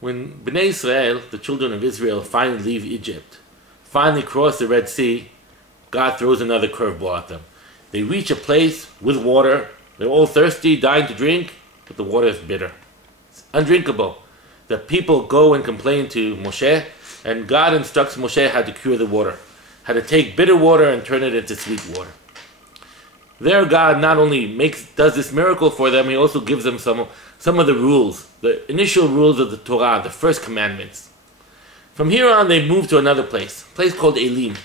When Bnei Israel, the children of Israel, finally leave Egypt, finally cross the Red Sea, God throws another curveball at them. They reach a place with water. They're all thirsty, dying to drink, but the water is bitter. It's undrinkable. The people go and complain to Moshe, and God instructs Moshe how to cure the water, how to take bitter water and turn it into sweet water. There God not only does this miracle for them, he also gives them some of the rules, the initial rules of the Torah, the first commandments. From here on they move to another place, a place called Elim.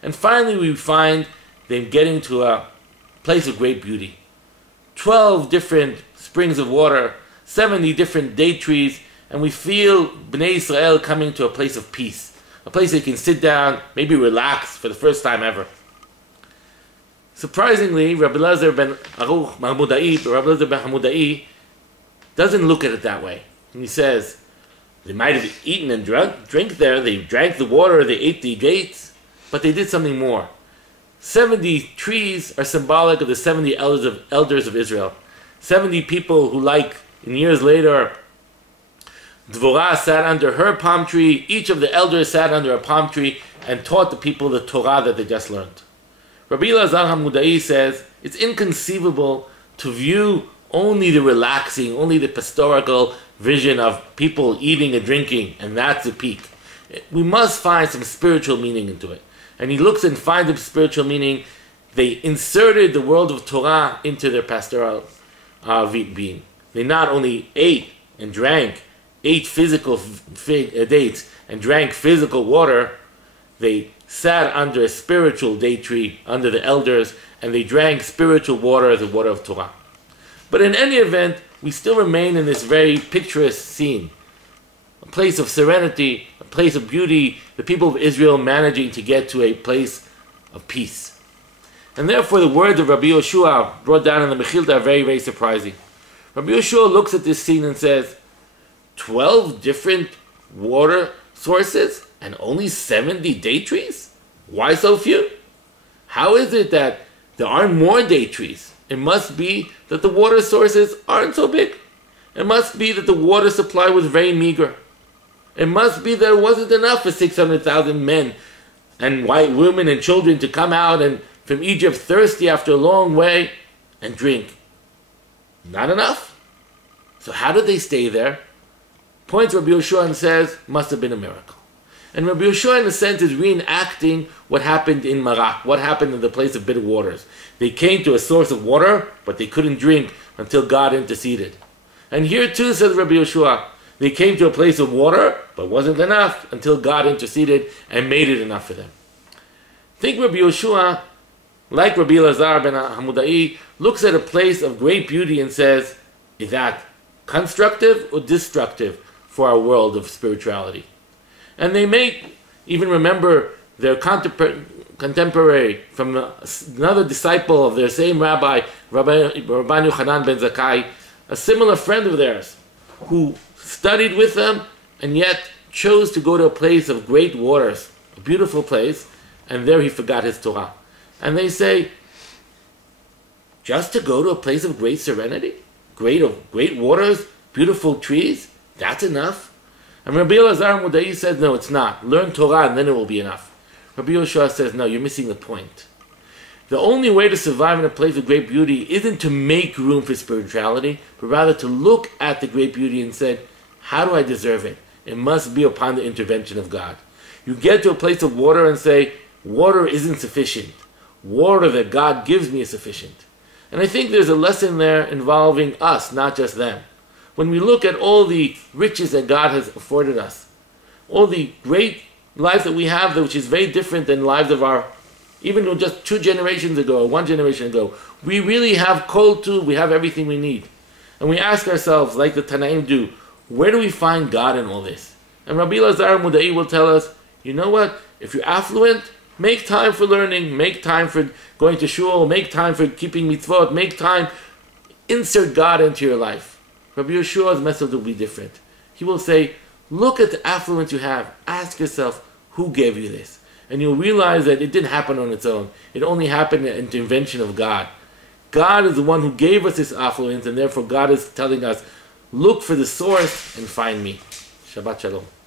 And finally we find them getting to a place of great beauty. 12 different springs of water, 70 different date trees, and we feel Bnei Israel coming to a place of peace, a place they can sit down, maybe relax for the first time ever. Surprisingly, Rabbi Elazar ben Hamudai doesn't look at it that way. And he says, they might have eaten and drank there, they drank the water, they ate the dates, but they did something more. 70 trees are symbolic of the 70 elders of Israel. 70 people who, like in years later, Dvorah sat under her palm tree, each of the elders sat under a palm tree and taught the people the Torah that they just learned. Rabbi Elazar Hamudai says it's inconceivable to view only the relaxing, only the pastoral vision of people eating and drinking, and that's the peak. We must find some spiritual meaning into it. And he looks and finds the spiritual meaning. They inserted the world of Torah into their pastoral being. They not only ate and drank, ate physical dates and drank physical water, they sat under a spiritual date tree, under the elders, and they drank spiritual water, the water of Torah. But in any event, we still remain in this very picturesque scene. A place of serenity, a place of beauty, the people of Israel managing to get to a place of peace. And therefore the words of Rabbi Yoshua brought down in the Mechilta are very, very surprising. Rabbi Yoshua looks at this scene and says, 12 different water sources and only 70 date trees? Why so few? How is it that there aren't more date trees? It must be that the water sources aren't so big. It must be that the water supply was very meager. It must be that it wasn't enough for 600,000 men and white women and children to come out and from Egypt thirsty after a long way and drink. Not enough. So how did they stay there? Points Rabbi Yoshua and says, must have been a miracle. And Rabbi Yoshua, in a sense, is reenacting what happened in Marak, what happened in the place of bitter waters. They came to a source of water, but they couldn't drink until God interceded. And here too, says Rabbi Yoshua, they came to a place of water, but wasn't enough until God interceded and made it enough for them. Think Rabbi Yoshua, like Rabbi Elazar ben Hamudai, looks at a place of great beauty and says, is that constructive or destructive for our world of spirituality? And they may even remember their contemporary from another disciple of their same rabbi, Rabbi Yochanan ben Zakkai, a similar friend of theirs, who studied with them and yet chose to go to a place of great waters, a beautiful place, and there he forgot his Torah. And they say, just to go to a place of great serenity, great waters, beautiful trees, that's enough? And Rabbi Elazar Hamudai says, no, it's not. Learn Torah and then it will be enough. Rabbi Yoshua says, no, you're missing the point. The only way to survive in a place of great beauty isn't to make room for spirituality, but rather to look at the great beauty and say, how do I deserve it? It must be upon the intervention of God. You get to a place of water and say, water isn't sufficient. Water that God gives me is sufficient. And I think there's a lesson there involving us, not just them. When we look at all the riches that God has afforded us, all the great life that we have, which is very different than lives of our, even just 2 generations ago, or 1 generation ago, we really have kol tu, we have everything we need. And we ask ourselves, like the Tanaim do, where do we find God in all this? And Rabbi Elazar Hamudai will tell us, you know what, if you're affluent, make time for learning, make time for going to shul, make time for keeping mitzvot, make time, insert God into your life. Rabbi Yeshua's message will be different. He will say, look at the affluence you have. Ask yourself, who gave you this? And you'll realize that it didn't happen on its own. It only happened in the intervention of God. God is the one who gave us this affluence, and therefore God is telling us, look for the source and find me. Shabbat Shalom.